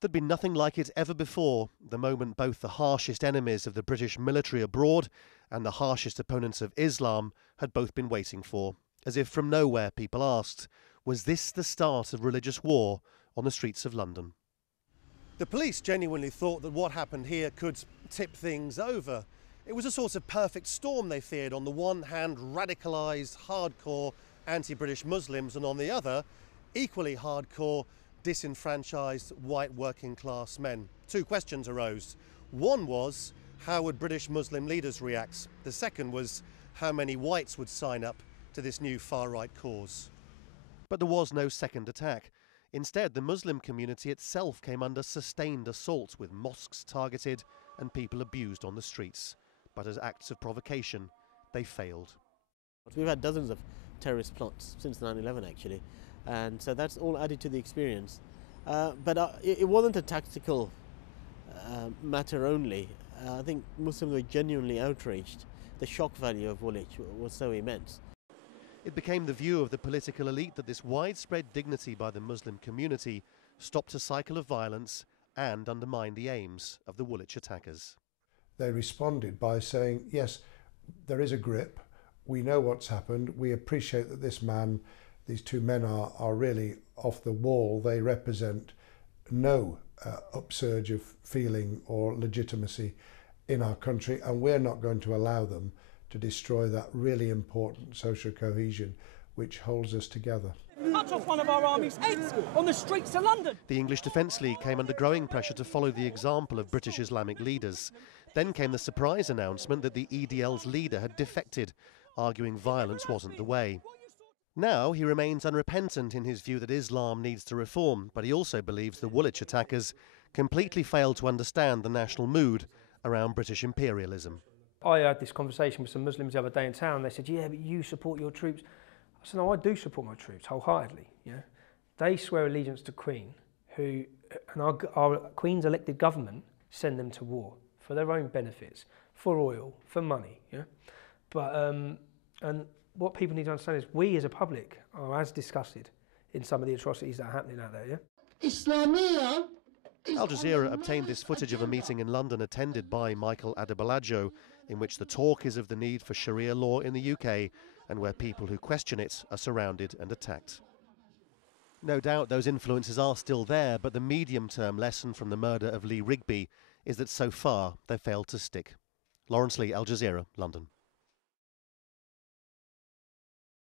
There'd been nothing like it ever before, the moment both the harshest enemies of the British military abroad and the harshest opponents of Islam had both been waiting for. As if from nowhere, people asked, was this the start of religious war on the streets of London? The police genuinely thought that what happened here could tip things over. It was a sort of perfect storm, they feared. On the one hand, radicalised, hardcore anti-British Muslims, and on the other, equally hardcore, disenfranchised white working class men. Two questions arose. One was, how would British Muslim leaders react? The second was, how many whites would sign up to this new far-right cause? But there was no second attack. Instead, the Muslim community itself came under sustained assault, with mosques targeted and people abused on the streets. But as acts of provocation, they failed. We've had dozens of terrorist plots since 9/11 actually, and so that's all added to the experience. But it wasn't a tactical matter only. I think Muslims were genuinely outraged. The shock value of Woolwich was so immense. It became the view of the political elite that this widespread dignity by the Muslim community stopped a cycle of violence and undermined the aims of the Woolwich attackers. They responded by saying, yes, there is a grip, we know what's happened, we appreciate that these two men are really off the wall, they represent no upsurge of feeling or legitimacy in our country, and we're not going to allow them to destroy that really important social cohesion which holds us together. Cut off one of our army's heads on the streets of London. The English Defence League came under growing pressure to follow the example of British Islamic leaders. Then came the surprise announcement that the EDL's leader had defected, arguing violence wasn't the way. Now he remains unrepentant in his view that Islam needs to reform, but he also believes the Woolwich attackers completely failed to understand the national mood around British imperialism. I had this conversation with some Muslims the other day in town. They said, yeah, but you support your troops. I said, no, I do support my troops wholeheartedly. Yeah, they swear allegiance to Queen, and our Queen's elected government send them to war for their own benefits, for oil, for money. Yeah, but and what people need to understand is we as a public are as disgusted in some of the atrocities that are happening out there. Yeah. Islamia. Al Jazeera obtained this footage of a meeting in London attended by Michael Adebolajo, in which the talk is of the need for Sharia law in the UK and where people who question it are surrounded and attacked. No doubt those influences are still there, but the medium-term lesson from the murder of Lee Rigby is that so far they've failed to stick. Lawrence Lee, Al Jazeera, London.